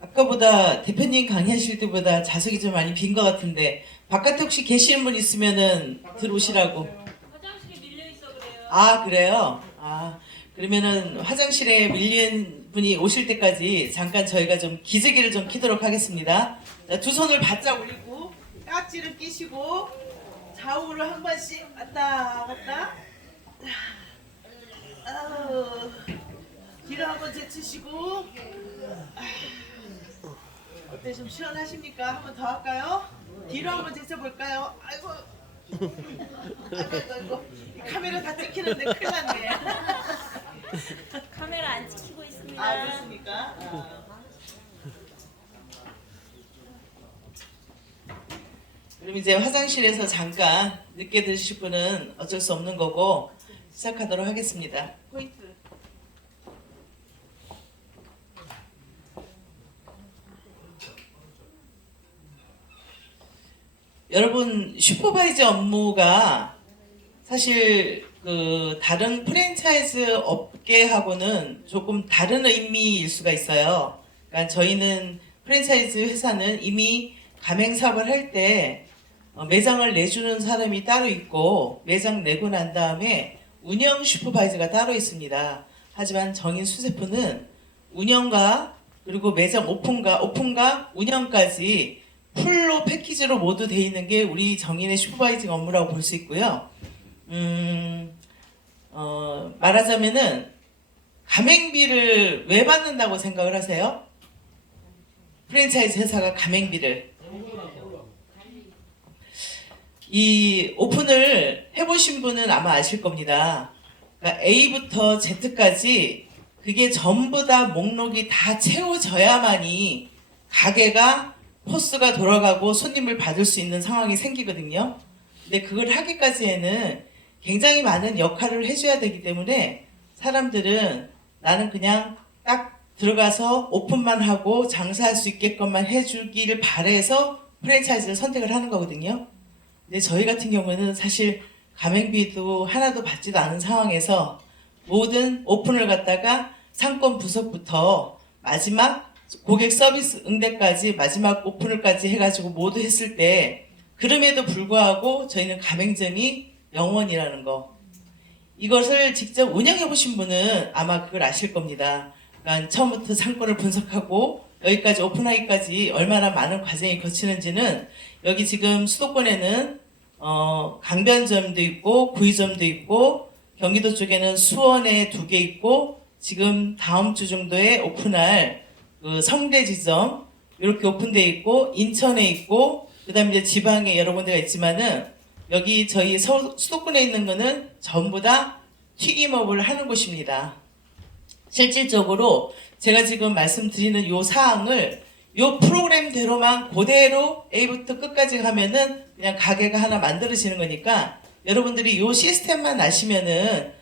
아까보다 대표님 강의하실 때보다 좌석이 좀 많이 빈 것 같은데 바깥에 혹시 계시는 분 있으면은 들어오시라고. 화장실에 밀려 있어 그래요. 아, 그래요? 그러면은 화장실에 밀린 분이 오실 때까지 잠깐 저희가 좀 기저귀를 좀 키도록 하겠습니다. 자, 두 손을 바짝 올리고 깍지를 끼시고 좌우로 한 번씩 왔다 갔다. 아우, 뒤로 한번 제치시고. 어때, 좀 시원하십니까? 한 번 더 할까요? 뒤로 한번 제쳐볼까요? 아이고, 아이고. 이 카메라 다 찍히는데 큰일 났네. 카메라 안 찍히고 있습니다. 그렇습니까? 그럼 이제 화장실에서 잠깐 늦게 드실 분은 어쩔 수 없는 거고 시작하도록 하겠습니다. 포인트. 여러분, 슈퍼바이저 업무가 사실 그 다른 프랜차이즈 업계하고는 조금 다른 의미일 수가 있어요. 그러니까 저희는 프랜차이즈 회사는 이미 가맹 사업을 할 때 매장을 내주는 사람이 따로 있고 매장 내고 난 다음에 운영 슈퍼바이저가 따로 있습니다. 하지만 정인 수제프는 운영과 그리고 매장 오픈과 운영까지 풀로 패키지로 모두 돼 있는 게 우리 정인의 슈퍼바이징 업무라고 볼 수 있고요. 말하자면은 가맹비를 왜 받는다고 생각을 하세요? 프랜차이즈 회사가 가맹비를. 이 오픈을 해보신 분은 아마 아실 겁니다. 그러니까 A부터 Z까지 그게 전부 다 목록이 다 채워져야만이 가게가 포스가 돌아가고 손님을 받을 수 있는 상황이 생기거든요. 근데 그걸 하기까지에는 굉장히 많은 역할을 해줘야 되기 때문에 사람들은 나는 그냥 딱 들어가서 오픈만 하고 장사할 수 있게끔만 해주기를 바래서 프랜차이즈를 선택을 하는 거거든요. 근데 저희 같은 경우는 사실 가맹비도 하나도 받지도 않은 상황에서 모든 오픈을 갖다가 상권 부석부터 마지막 고객 서비스 응대까지 마지막 오픈을까지 해가지고 모두 했을 때 그럼에도 불구하고 저희는 가맹점이 영원이라는 거, 이것을 직접 운영해 보신 분은 아마 그걸 아실 겁니다. 그러니까 처음부터 상권을 분석하고 여기까지 오픈하기까지 얼마나 많은 과정이 거치는지는 여기 지금 수도권에는 강변점도 있고 구의점도 있고 경기도 쪽에는 수원에 2개 있고 지금 다음 주 정도에 오픈할 그 성대지점 이렇게 오픈되어 있고 인천에 있고 그다음에 이제 지방에 여러 군데가 있지만은 여기 저희 수도권에 있는 거는 전부 다 튀김업을 하는 곳입니다. 실질적으로 제가 지금 말씀드리는 요 사항을 요 프로그램대로만 그대로 A부터 끝까지 가면은 그냥 가게가 하나 만들어지는 거니까 여러분들이 요 시스템만 아시면은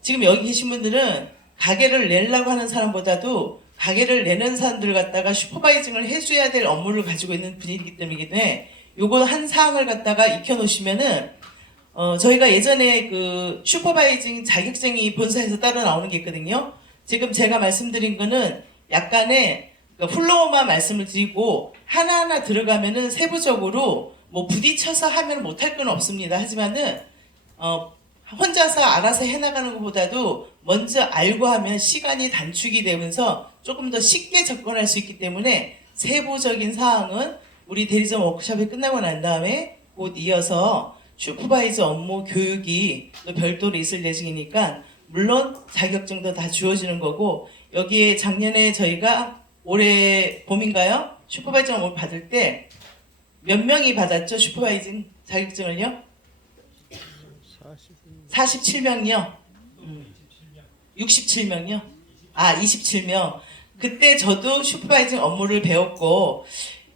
지금 여기 계신 분들은 가게를 내려고 하는 사람보다도 가게를 내는 사람들 갖다가 슈퍼바이징을 해줘야 될 업무를 가지고 있는 분이기 때문에 요거 한 사항을 갖다가 익혀놓으시면은 저희가 예전에 그 슈퍼바이징 자격증이 본사에서 따로 나오는 게 있거든요. 지금 제가 말씀드린 거는 약간의 플로어만 말씀을 드리고 하나하나 들어가면은 세부적으로 뭐 부딪혀서 하면 못할 건 없습니다. 하지만은 혼자서 알아서 해나가는 것보다도 먼저 알고 하면 시간이 단축이 되면서 조금 더 쉽게 접근할 수 있기 때문에 세부적인 사항은 우리 대리점 워크숍이 끝나고 난 다음에 곧 이어서 슈퍼바이저 업무 교육이 또 별도로 있을 예정이니까 물론 자격증도 다 주어지는 거고 여기에 작년에 저희가 올해 봄인가요? 슈퍼바이저 업무 받을 때 몇 명이 받았죠? 슈퍼바이징 자격증을요? 47명이요? 67명이요? 27명. 그때 저도 슈퍼바이징 업무를 배웠고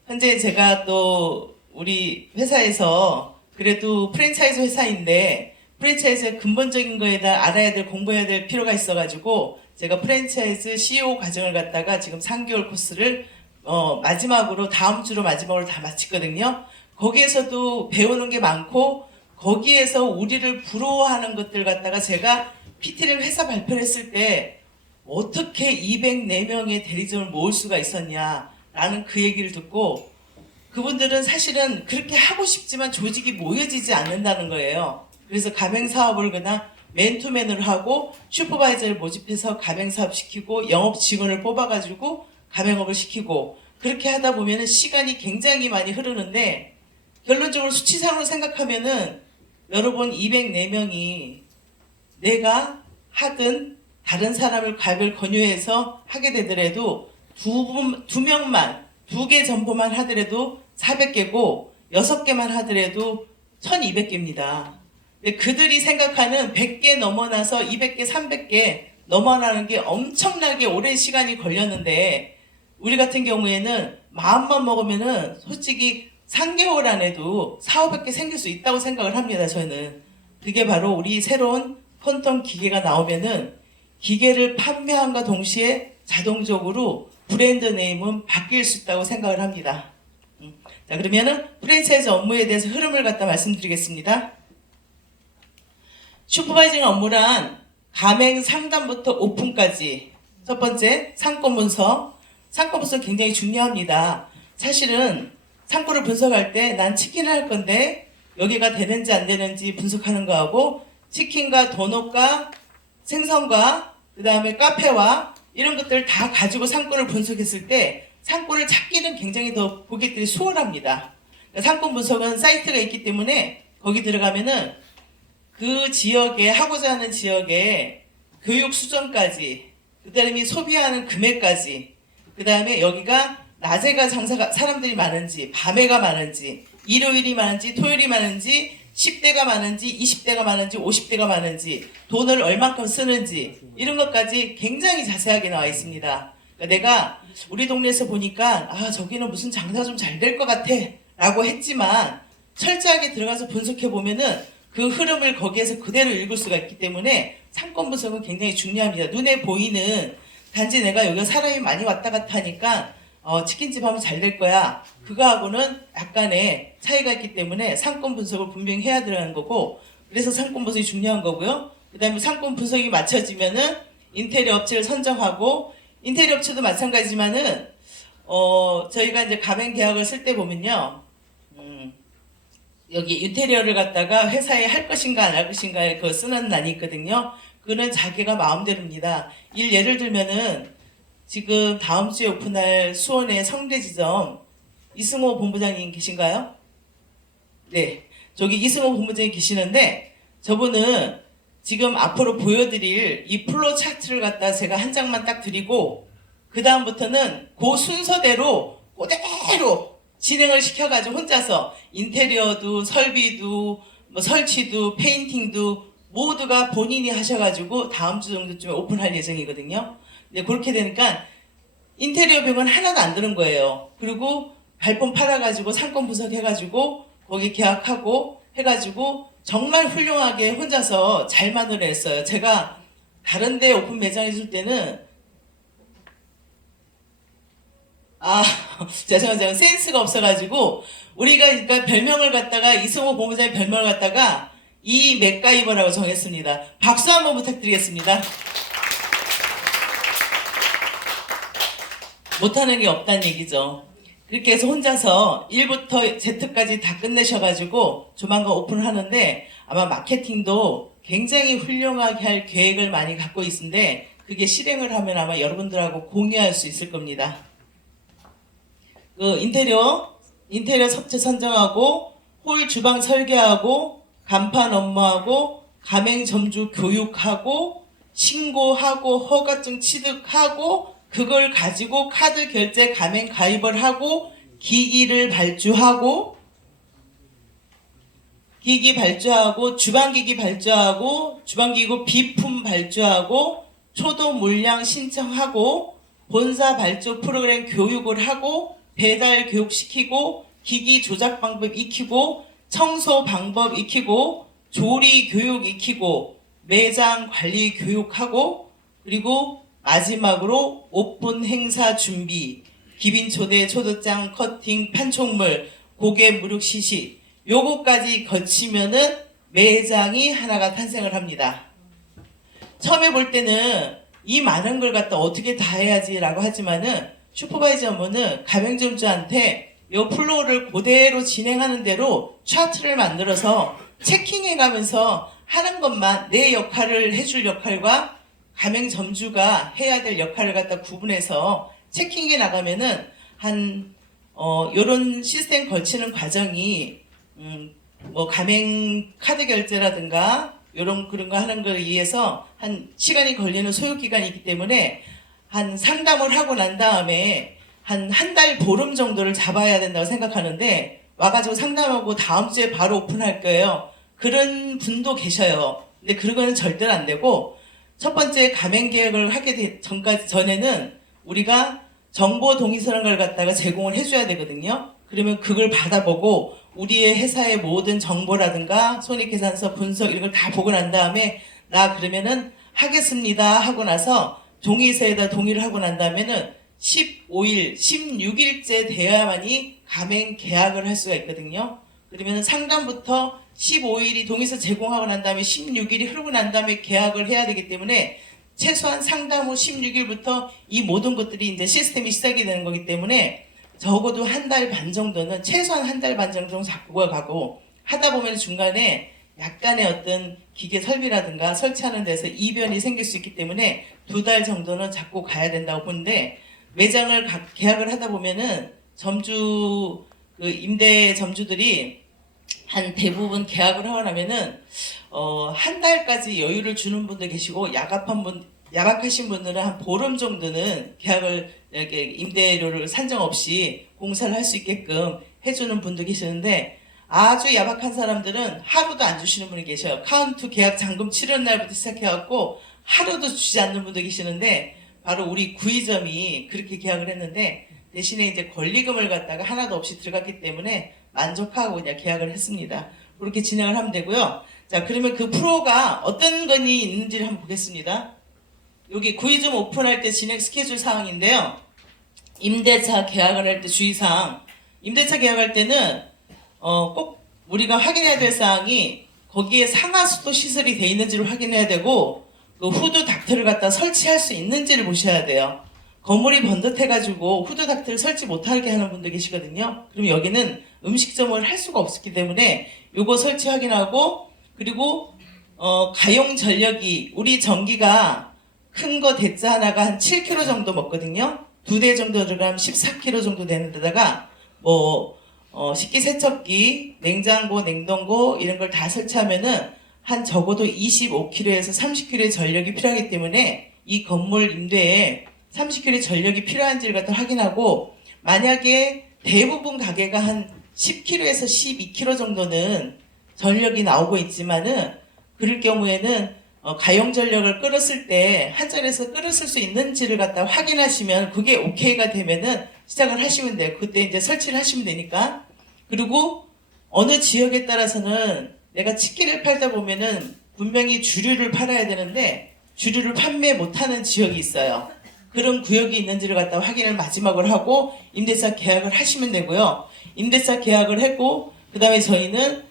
현재 제가 또 우리 회사에서 그래도 프랜차이즈 회사인데 프랜차이즈의 근본적인 거에다 알아야 될 공부해야 될 필요가 있어가지고 제가 프랜차이즈 CEO 과정을 갖다가 지금 3개월 코스를 마지막으로 다음 주로 마지막으로 다 마쳤거든요. 거기에서도 배우는 게 많고 거기에서 우리를 부러워하는 것들 갖다가 제가 PT를 회사 발표를 했을 때 어떻게 204명의 대리점을 모을 수가 있었냐라는 그 얘기를 듣고 그분들은 사실은 그렇게 하고 싶지만 조직이 모여지지 않는다는 거예요. 그래서 가맹 사업을 그냥 맨투맨으로 하고 슈퍼바이저를 모집해서 가맹 사업 시키고 영업 직원을 뽑아가지고 가맹업을 시키고 그렇게 하다 보면은 시간이 굉장히 많이 흐르는데 결론적으로 수치상으로 생각하면은 여러분 204명이 내가 하든 다른 사람을 가입을 권유해서 하게 되더라도 두 명만 2개 점포만 하더라도 400개고 6개만 하더라도 1200개입니다. 근데 그들이 생각하는 100개 넘어나서 200개, 300개 넘어나는 게 엄청나게 오랜 시간이 걸렸는데 우리 같은 경우에는 마음만 먹으면은 솔직히 3개월 안에도 4, 500개 생길 수 있다고 생각을 합니다. 저는 그게 바로 우리 새로운 퀀텀 기계가 나오면은 기계를 판매함과 동시에 자동적으로 브랜드 네임은 바뀔 수 있다고 생각을 합니다. 자, 그러면은 프랜차이즈 업무에 대해서 흐름을 갖다 말씀드리겠습니다. 슈퍼바이징 업무란 가맹 상담부터 오픈까지 첫 번째 상권 분석. 상권 분석 굉장히 중요합니다. 사실은 상권을 분석할 때 난 치킨을 할 건데 여기가 되는지 안 되는지 분석하는 거하고 치킨과 도넛과 생선과 그 다음에 카페와 이런 것들을 다 가지고 상권을 분석했을 때 상권을 찾기는 굉장히 더 고객들이 수월합니다. 그러니까 상권 분석은 사이트가 있기 때문에 거기 들어가면은 그 지역에 하고자 하는 지역에 교육 수준까지 그 다음에 소비하는 금액까지 그 다음에 여기가 낮에가 장사가 사람들이 많은지 밤에가 많은지 일요일이 많은지 토요일이 많은지 10대가 많은지 20대가 많은지 50대가 많은지 돈을 얼만큼 쓰는지 이런 것까지 굉장히 자세하게 나와 있습니다. 그러니까 내가 우리 동네에서 보니까 아 저기는 무슨 장사 좀 잘 될 것 같아 라고 했지만 철저하게 들어가서 분석해 보면은 그 흐름을 거기에서 그대로 읽을 수가 있기 때문에 상권 분석은 굉장히 중요합니다. 눈에 보이는 단지 내가 여기 사람이 많이 왔다 갔다 하니까 치킨집 하면 잘 될 거야. 그거하고는 약간의 차이가 있기 때문에 상권 분석을 분명히 해야 되는 거고 그래서 상권 분석이 중요한 거고요. 그 다음에 상권 분석이 맞춰지면은 인테리어 업체를 선정하고 인테리어 업체도 마찬가지지만은 저희가 이제 가맹 계약을 쓸 때 보면요. 여기 인테리어를 갖다가 회사에 할 것인가 안 할 것인가에 그거 쓰는 난이 있거든요. 그거는 자기가 마음대로입니다. 예를 들면은 지금 다음 주에 오픈할 수원의 성대지점 이승호 본부장님 계신가요? 네. 저기 이승호 본부장님 계시는데 저분은 지금 앞으로 보여드릴 이 플로우 차트를 갖다 제가 한 장만 딱 드리고 그 다음부터는 그 순서대로 그대로 진행을 시켜가지고 혼자서 인테리어도 설비도 뭐 설치도 페인팅도 모두가 본인이 하셔가지고 다음 주 정도쯤에 오픈할 예정이거든요. 네, 그렇게 되니까 인테리어 비용은 하나도 안 드는 거예요. 그리고 발품 팔아가지고 상권 분석해가지고 거기 계약하고 해가지고 정말 훌륭하게 혼자서 잘 만들어냈어요. 제가 다른 데 오픈 매장 있을 때는 죄송합니다. 센스가 없어가지고 우리가 그러니까 별명을 갖다가 이승호 본부장의 별명을 갖다가 이 맥가이버라고 정했습니다. 박수 한번 부탁드리겠습니다. 못하는 게 없다는 얘기죠. 그렇게 해서 혼자서 1부터 Z까지 다 끝내셔가지고 조만간 오픈을 하는데 아마 마케팅도 굉장히 훌륭하게 할 계획을 많이 갖고 있는데 그게 실행을 하면 아마 여러분들하고 공유할 수 있을 겁니다. 그 인테리어 섭체 선정하고 홀 주방 설계하고 간판 업무하고 가맹점주 교육하고 신고하고 허가증 취득하고 그걸 가지고 카드 결제 가맹 가입을 하고 기기 발주하고 주방기기 발주하고 주방기구 비품 발주하고 초도 물량 신청하고 본사 발주 프로그램 교육을 하고 배달 교육시키고 기기 조작 방법 익히고 청소 방법 익히고 조리 교육 익히고 매장 관리 교육하고 그리고 마지막으로 오픈 행사 준비, 기빈 초대, 초도장, 커팅, 판촉물, 고개 무릎 시식 요거까지 거치면은 매장이 하나가 탄생을 합니다. 처음에 볼 때는 이 많은 걸 갖다 어떻게 다 해야지라고 하지만은 슈퍼바이저 업무는 가맹점주한테 요 플로우를 그대로 진행하는 대로 차트를 만들어서 체킹해 가면서 하는 것만 내 역할을 해줄 역할과 가맹점주가 해야 될 역할을 갖다 구분해서 체킹해 나가면은 요런 시스템 걸치는 과정이 뭐 가맹 카드 결제라든가 그런 거 하는 거에 의해서 한 시간이 걸리는 소요 기간이 있기 때문에 한 상담을 하고 난 다음에 한 달 보름 정도를 잡아야 된다고 생각하는데 와가지고 상담하고 다음 주에 바로 오픈할 거예요. 그런 분도 계셔요. 근데 그거는 절대로 안 되고 첫 번째 가맹 계획을 하게 전에는 우리가 정보 동의서라는 걸 갖다가 제공을 해줘야 되거든요. 그러면 그걸 받아보고 우리의 회사의 모든 정보라든가 손익계산서 분석 이런 걸 다 보고 난 다음에 나 그러면은 하겠습니다 하고 나서 동의서에다 동의를 하고 난 다음에는 15일, 16일째 돼야만이 가맹 계약을 할 수가 있거든요. 그러면 상담부터 15일이 동의서 제공하고 난 다음에 16일이 흐르고 난 다음에 계약을 해야 되기 때문에 최소한 상담 후 16일부터 이 모든 것들이 이제 시스템이 시작이 되는 거기 때문에 적어도 한 달 반 정도는 최소한 한 달 반 정도 잡고 가고 하다 보면 중간에 약간의 어떤 기계 설비라든가 설치하는 데서 이변이 생길 수 있기 때문에 2달 정도는 잡고 가야 된다고 보는데 매장을 계약을 하다 보면은 임대 점주들이 한 대부분 계약을 하고 나면은 한 달까지 여유를 주는 분도 계시고 야박하신 분들은 한 보름 정도는 계약을 이렇게 임대료를 산정 없이 공사를 할 수 있게끔 해주는 분도 계시는데 아주 야박한 사람들은 하루도 안 주시는 분이 계셔요. 카운트 계약 잔금 치르는 날부터 시작해갖고 하루도 주지 않는 분도 계시는데 바로 우리 구의점이 그렇게 계약을 했는데 대신에 이제 권리금을 갖다가 하나도 없이 들어갔기 때문에 만족하고 그냥 계약을 했습니다. 그렇게 진행을 하면 되고요. 자, 그러면 그 프로가 어떤 건이 있는지를 한번 보겠습니다. 여기 구의점 오픈할 때 진행 스케줄 사항인데요. 임대차 계약을 할 때 주의사항. 임대차 계약할 때는 꼭 우리가 확인해야 될 사항이 거기에 상하수도 시설이 돼 있는지를 확인해야 되고 그 후드 닥터를 갖다 설치할 수 있는지를 보셔야 돼요. 건물이 번듯해가지고 후드 닥터를 설치 못하게 하는 분들 계시거든요. 그럼 여기는 음식점을 할 수가 없었기 때문에 요거 설치 확인하고 그리고 가용 전력이 우리 전기가 큰 거 대짜 하나가 한 7kg 정도 먹거든요. 2대 정도 들어가면 14kg 정도 되는 데다가 식기세척기, 냉장고, 냉동고 이런 걸 다 설치하면은 한 적어도 25kg에서 30kg의 전력이 필요하기 때문에 이 건물 임대에 30kg의 전력이 필요한지를 갖다 확인하고 만약에 대부분 가게가 한 10kg에서 12kg 정도는 전력이 나오고 있지만은 그럴 경우에는 가용 전력을 끌었을 때 한전에서 끌었을 수 있는지를 갖다 확인하시면 그게 오케이가 되면은 시작을 하시면 돼요. 그때 이제 설치를 하시면 되니까. 그리고 어느 지역에 따라서는 내가 치킨을 팔다 보면은 분명히 주류를 팔아야 되는데 주류를 판매 못하는 지역이 있어요. 그런 구역이 있는지를 갖다 확인을 마지막으로 하고 임대차 계약을 하시면 되고요. 임대차 계약을 했고 그 다음에 저희는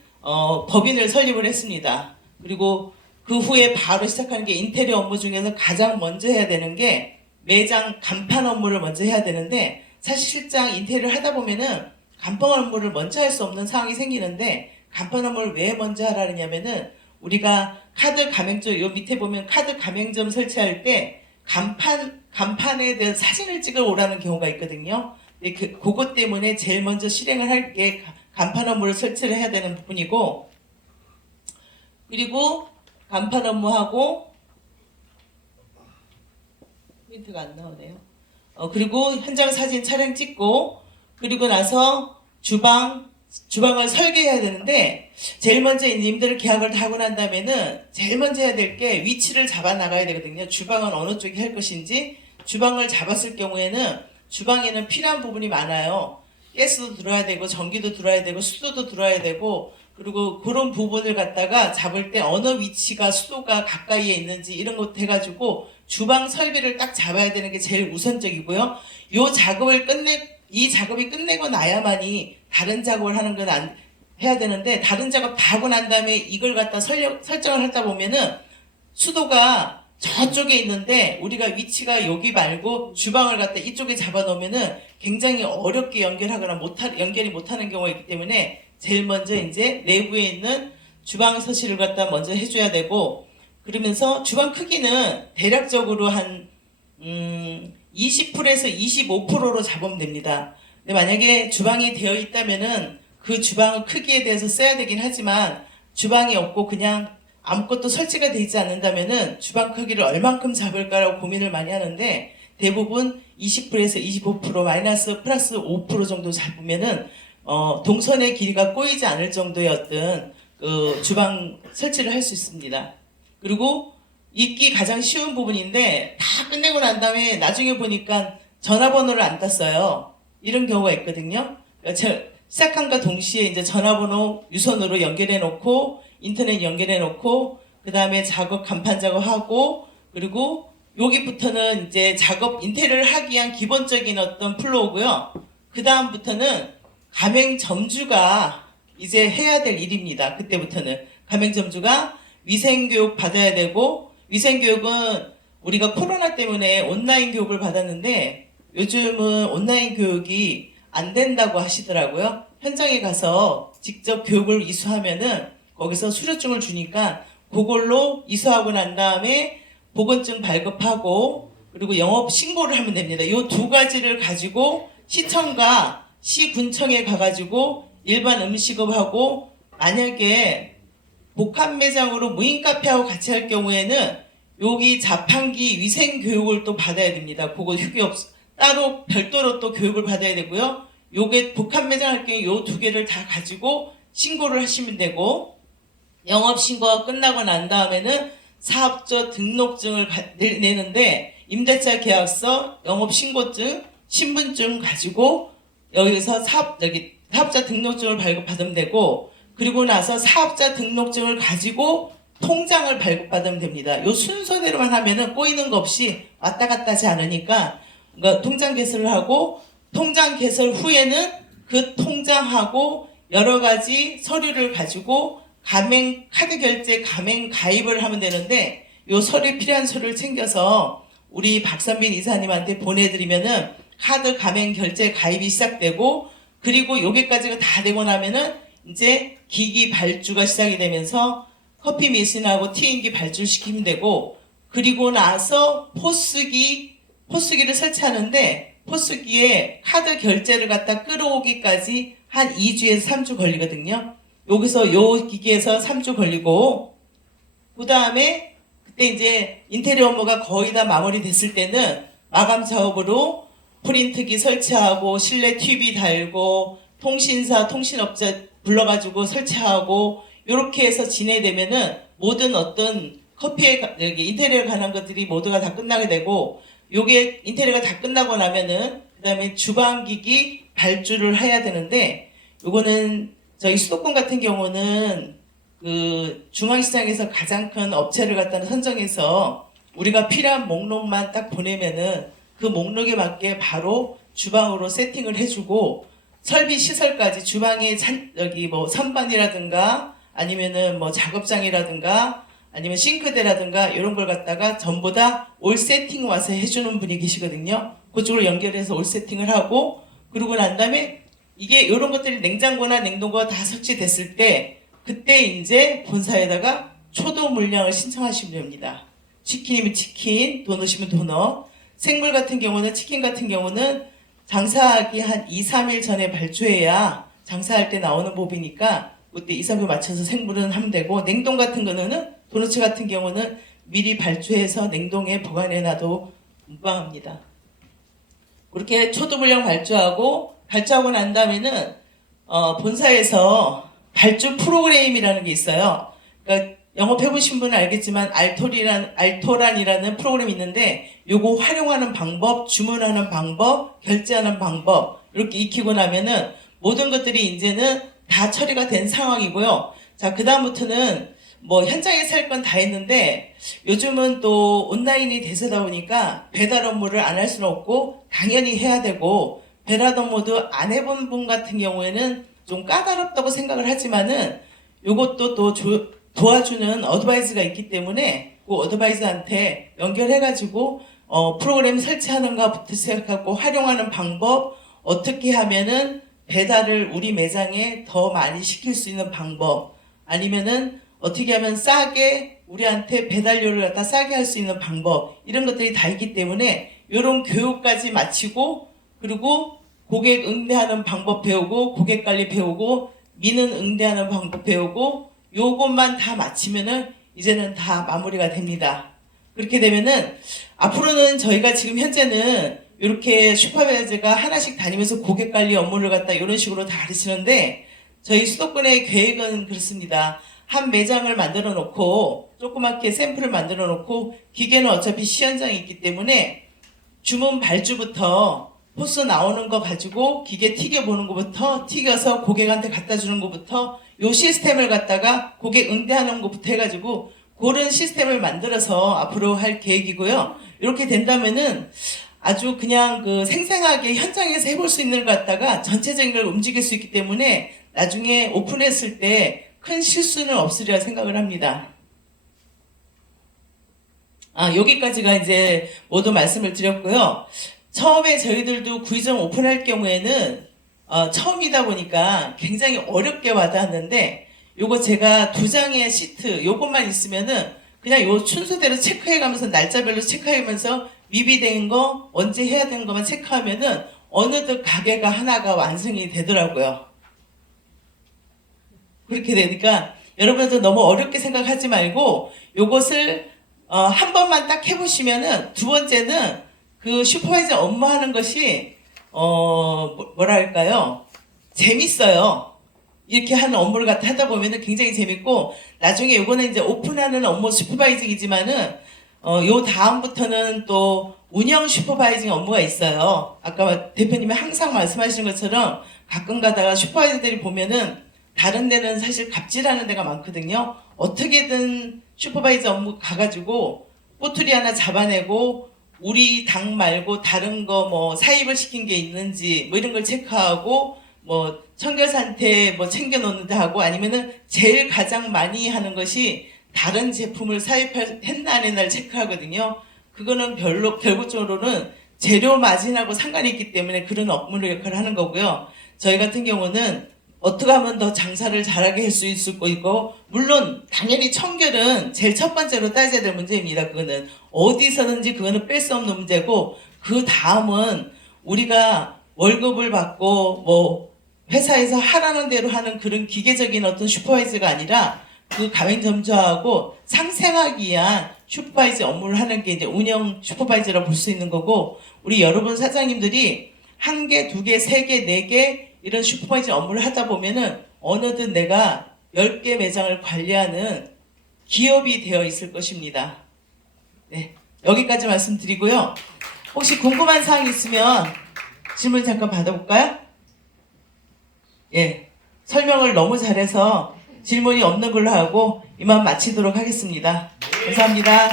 법인을 설립을 했습니다. 그리고 그 후에 바로 시작하는 게 인테리어 업무 중에서 가장 먼저 해야 되는 게 매장 간판 업무를 먼저 해야 되는데 사실 실장 인테리어를 하다 보면은 간판 업무를 먼저 할 수 없는 상황이 생기는데 간판 업무를 왜 먼저 하라느냐면은 우리가 카드 가맹점 요 밑에 보면 카드 가맹점 설치할 때 간판에 대한 사진을 찍어 오라는 경우가 있거든요. 그것 때문에 제일 먼저 실행을 할 게 간판 업무를 설치를 해야 되는 부분이고 그리고 간판 업무하고 포인트가 안 나오네요. 그리고 현장 사진 촬영 찍고 그리고 나서 주방을 설계해야 되는데 제일 먼저 임대를 계약을 다 하고 난 다음에는 제일 먼저 해야 될 게 위치를 잡아 나가야 되거든요. 주방은 어느 쪽에 할 것인지 주방을 잡았을 경우에는 주방에는 필요한 부분이 많아요. 가스도 들어야 되고 전기도 들어야 되고 수도도 들어야 되고 그리고 그런 부분을 갖다가 잡을 때 어느 위치가 수도가 가까이에 있는지 이런 것 해가지고 주방 설비를 딱 잡아야 되는 게 제일 우선적이고요. 이 작업이 끝내고 나야만이 다른 작업을 하는 건 해야 되는데 다른 작업 다 하고 난 다음에 이걸 갖다 설정을 하다 보면은 수도가 저쪽에 있는데 우리가 위치가 여기 말고 주방을 갖다 이쪽에 잡아놓으면은 굉장히 어렵게 연결이 못하는 경우가 있기 때문에 제일 먼저 이제 내부에 있는 주방 서실을 갖다 먼저 해줘야 되고, 그러면서 주방 크기는 대략적으로 한 20%에서 25%로 잡으면 됩니다. 근데 만약에 주방이 되어 있다면은 그 주방 크기에 대해서 써야 되긴 하지만, 주방이 없고 그냥 아무것도 설치가 되어 있지 않는다면은 주방 크기를 얼만큼 잡을까라고 고민을 많이 하는데, 대부분 20%에서 25% 마이너스 플러스 5% 정도 잡으면은 동선의 길이가 꼬이지 않을 정도의 어떤 그 주방 설치를 할 수 있습니다. 그리고 잊기 가장 쉬운 부분인데, 다 끝내고 난 다음에 나중에 보니까 전화번호를 안 땄어요. 이런 경우가 있거든요. 그러니까 시작함과 동시에 이제 전화번호 유선으로 연결해 놓고 인터넷 연결해 놓고 그 다음에 작업 간판 작업하고, 그리고 여기부터는 이제 작업 인테리어를 하기 위한 기본적인 어떤 플로우고요. 그 다음부터는 가맹점주가 이제 해야 될 일입니다. 그때부터는 가맹점주가 위생교육 받아야 되고, 위생교육은 우리가 코로나 때문에 온라인 교육을 받았는데 요즘은 온라인 교육이 안 된다고 하시더라고요. 현장에 가서 직접 교육을 이수하면은 거기서 수료증을 주니까 그걸로 이수하고 난 다음에 보건증 발급하고 그리고 영업 신고를 하면 됩니다. 이 두 가지를 가지고 시청과 시군청에 가가지고 일반 음식업하고, 만약에 복합 매장으로 무인 카페하고 같이 할 경우에는 여기 자판기 위생 교육을 또 받아야 됩니다. 그거 따로 별도로 또 교육을 받아야 되고요. 요게 복합 매장 할 경우에 요 두 개를 다 가지고 신고를 하시면 되고, 영업 신고가 끝나고 난 다음에는 사업자 등록증을 내는데 임대차 계약서, 영업 신고증, 신분증 가지고 여기서 사업자 등록증을 발급받으면 되고, 그리고 나서 사업자 등록증을 가지고 통장을 발급받으면 됩니다. 요 순서대로만 하면은 꼬이는 거 없이 왔다 갔다 하지 않으니까, 그러니까 통장 개설을 하고, 통장 개설 후에는 그 통장하고 여러 가지 서류를 가지고 가맹 카드 결제 가맹 가입을 하면 되는데, 요 필요한 서류를 챙겨서 우리 박선빈 이사님한테 보내드리면은 카드 가맹 결제 가입이 시작되고, 그리고 여기까지가 다 되고 나면은 이제 기기 발주가 시작이 되면서 커피 머신하고 티인기 발주를 시키면 되고, 그리고 나서 포스기를 설치하는데 포스기에 카드 결제를 갖다 끌어오기까지 한 2주에서 3주 걸리거든요. 여기서 요 기기에서 3주 걸리고, 그 다음에 그때 이제 인테리어 업무가 거의 다 마무리됐을 때는 마감 작업으로 프린트기 설치하고 실내 TV 달고 통신사 통신업자 불러가지고 설치하고 이렇게 해서 진행되면은 모든 어떤 인테리어에 관한 것들이 모두가 다 끝나게 되고, 요게 인테리어가 다 끝나고 나면은 그 다음에 주방기기 발주를 해야 되는데, 요거는 저희 수도권 같은 경우는 그 중앙시장에서 가장 큰 업체를 갖다는 선정해서 우리가 필요한 목록만 딱 보내면은 그 목록에 맞게 바로 주방으로 세팅을 해주고, 설비 시설까지 주방에 여기 뭐 선반이라든가 아니면은 뭐 작업장이라든가 아니면 싱크대라든가 이런 걸 갖다가 전부 다 올 세팅 와서 해주는 분이 계시거든요. 그쪽으로 연결해서 올 세팅을 하고, 그러고 난 다음에 이게 이런 것들이 냉장고나 냉동고가 다 설치됐을 때 그때 이제 본사에다가 초도 물량을 신청하시면 됩니다. 치킨이면 치킨, 도넛이면 도넛. 생물 같은 경우는 치킨 같은 경우는 장사하기 한 2, 3일 전에 발주해야 장사할 때 나오는 법이니까 그때 2, 3일 맞춰서 생물은 하면 되고, 냉동 같은 거는 도넛 같은 경우는 미리 발주해서 냉동에 보관해놔도 무방합니다. 그렇게 초도 물량 발주하고 난 다음에는 본사에서 발주 프로그램이라는 게 있어요. 그러니까 영업해보신 분은 알겠지만 알토란이라는 프로그램이 있는데, 요거 활용하는 방법, 주문하는 방법, 결제하는 방법 이렇게 익히고 나면은 모든 것들이 이제는 다 처리가 된 상황이고요. 자, 그 다음부터는 뭐 현장에서 할 건 다 했는데 요즘은 또 온라인이 대세다 보니까 배달 업무를 안 할 수는 없고 당연히 해야 되고, 배달 업무도 안 해본 분 같은 경우에는 좀 까다롭다고 생각을 하지만은 요것도 또 도와주는 어드바이스가 있기 때문에 그 어드바이저한테 연결해가지고 프로그램 설치하는 것부터 시작하고 활용하는 방법, 어떻게 하면은 배달을 우리 매장에 더 많이 시킬 수 있는 방법, 아니면은 어떻게 하면 싸게 우리한테 배달료를 갖다 싸게 할 수 있는 방법, 이런 것들이 다 있기 때문에 이런 교육까지 마치고, 그리고 고객 응대하는 방법 배우고, 고객 관리 배우고, 민원 응대하는 방법 배우고, 요것만 다 마치면은 이제는 다 마무리가 됩니다. 그렇게 되면은 앞으로는 저희가 지금 현재는 이렇게 슈퍼바이저가 하나씩 다니면서 고객 관리 업무를 갖다 이런 식으로 다 가르치는데, 저희 수도권의 계획은 그렇습니다. 한 매장을 만들어 놓고 조그맣게 샘플을 만들어 놓고, 기계는 어차피 시연장이 있기 때문에 주문 발주부터 포스 나오는 거 가지고 기계 튀겨보는 것부터, 튀겨서 고객한테 갖다 주는 것부터, 요 시스템을 갖다가 고객 응대하는 것부터 해가지고 그런 시스템을 만들어서 앞으로 할 계획이고요. 이렇게 된다면은 아주 그냥 그 생생하게 현장에서 해볼 수 있는 걸 갖다가 전체적인 걸 움직일 수 있기 때문에 나중에 오픈했을 때 큰 실수는 없으리라 생각을 합니다. 여기까지가 이제 모두 말씀을 드렸고요. 처음에 저희들도 구의점 오픈할 경우에는 처음이다 보니까 굉장히 어렵게 와닿았는데, 요거 제가 2장의 시트 요것만 있으면은 그냥 요 순서대로 체크해가면서 날짜별로 체크하면서 미비된 거 언제 해야 되는 것만 체크하면은 어느덧 가게가 하나가 완성이 되더라고요. 그렇게 되니까 여러분들 너무 어렵게 생각하지 말고 요것을 한 번만 딱 해보시면은, 두 번째는 그 슈퍼바이저 업무하는 것이 뭐랄까요, 재밌어요. 이렇게 하는 업무를 갖다 하다 보면은 굉장히 재밌고, 나중에 요거는 이제 오픈하는 업무 슈퍼바이징이지만은 요 다음부터는 또 운영 슈퍼바이징 업무가 있어요. 아까 대표님이 항상 말씀하시는 것처럼 가끔 가다가 슈퍼바이저들이 보면은 다른 데는 사실 갑질하는 데가 많거든요. 어떻게든 슈퍼바이저 업무 가가지고 꼬투리 하나 잡아내고 우리 당 말고 다른 거 뭐 사입을 시킨 게 있는지 뭐 이런 걸 체크하고, 뭐 청결상태 뭐 챙겨놓는다 하고, 아니면은 제일 가장 많이 하는 것이 다른 제품을 사입했나 안 했나를 체크하거든요. 그거는 결국적으로는 재료 마진하고 상관이 있기 때문에 그런 업무를 역할을 하는 거고요. 저희 같은 경우는 어떻게 하면 더 장사를 잘하게 할 수 있을 거고, 물론 당연히 청결은 제일 첫 번째로 따져야 될 문제입니다. 그거는 어디서든지 그거는 뺄 수 없는 문제고, 그 다음은 우리가 월급을 받고 뭐 회사에서 하라는 대로 하는 그런 기계적인 어떤 슈퍼바이저가 아니라 그 가맹점주하고 상생하기 위한 슈퍼바이저 업무를 하는 게 이제 운영 슈퍼바이저라고 볼 수 있는 거고, 우리 여러분 사장님들이 1개, 2개, 3개, 4개 이런 슈퍼바이저 업무를 하다 보면은 어느덧 내가 10개 매장을 관리하는 기업이 되어 있을 것입니다. 네, 여기까지 말씀드리고요. 혹시 궁금한 사항 있으면 질문 잠깐 받아볼까요? 예, 설명을 너무 잘해서 질문이 없는 걸로 하고 이만 마치도록 하겠습니다. 감사합니다.